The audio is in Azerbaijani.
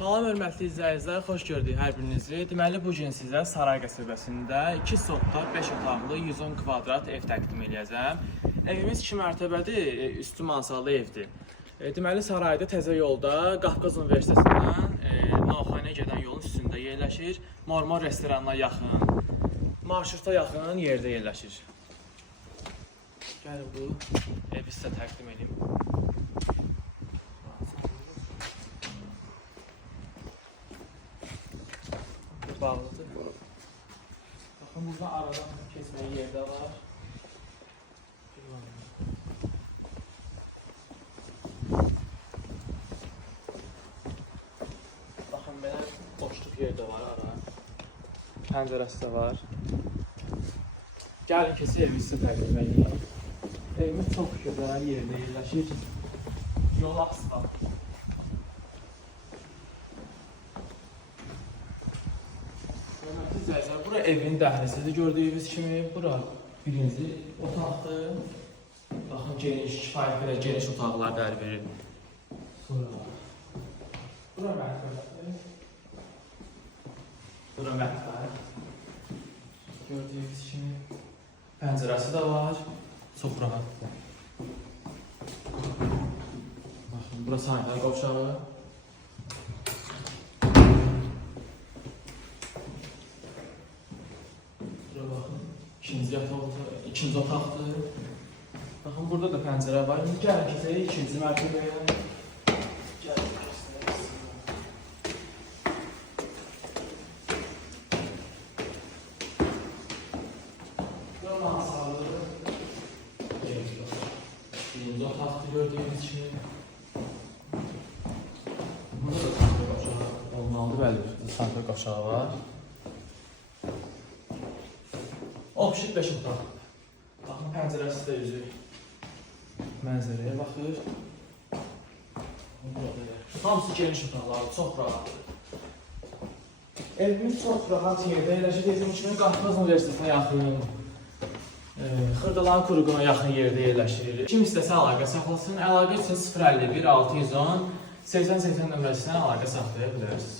Salam, hörmətli izləyicilər, xoş gördük hər birinizi. Deməli, bu gün sizə Saray qəsəbəsində 2 sotlar, 5 otaqlı, 110 kvadrat ev təqdim edəcəm. Evimiz 2 mərtəbədir, üstü mansarlı evdir. Deməli, Sarayda təzə yolda Qafqaz Universitetindən Novxanaya gedən yolun üstündə yerləşir. Marmar restoranına yaxın, marşruta yaxın yerdə yerləşir. Gəlin bu evi sizə təqdim edeyim. Bağlıdır. Baxın, burada aradan keçməyə yerdə var. Baxın, belə boşluq yerdə var ara. Pəncərəsi də var. Gəlin ki, evimizi təqdim edeyim. Evimiz çox gözəl yerdə yerləşir. Yol asfalt. Bura evin dəhlizidir, gördüyünüz kimi. Bura birinci otaqdır. Baxın, geniş, kifayət qədər geniş otaqlar dər verir. Sonra bura mətbəxdir. Bura mətbəx. Gördüyünüz kimi pəncərəsi də var. Çox rahatdır. Baxın, bura sanitar qovşağı. İkinci otaqdır. Baxın, burada da pəncərə var. İndi gəlin keçək ikinci mərtəbəyə. Gəlin göstərək. Bura mansarlı. Birinci otaqdır, gördüyünüz kimi. Burada da sanitar qovşağı olmalıdır, bəli, sanitar qovşağı var. Opşik 5 otaq. Baxın, pəncərəsi də üzü mənzərəyə baxır. Hamısı geniş otaqlardır, çox rahatdır. Evimiz çox rahat yerdə yerləşir. Dediyim kimi, Qafqaz Universitetinə yaxın, Xırdalan Kuruquna yaxın yerdə yerləşir. Kim istəsə əlaqə saxlasın, əlaqə üçün 051 610 8080 nömrəsindən əlaqə saxlaya bilərsiniz.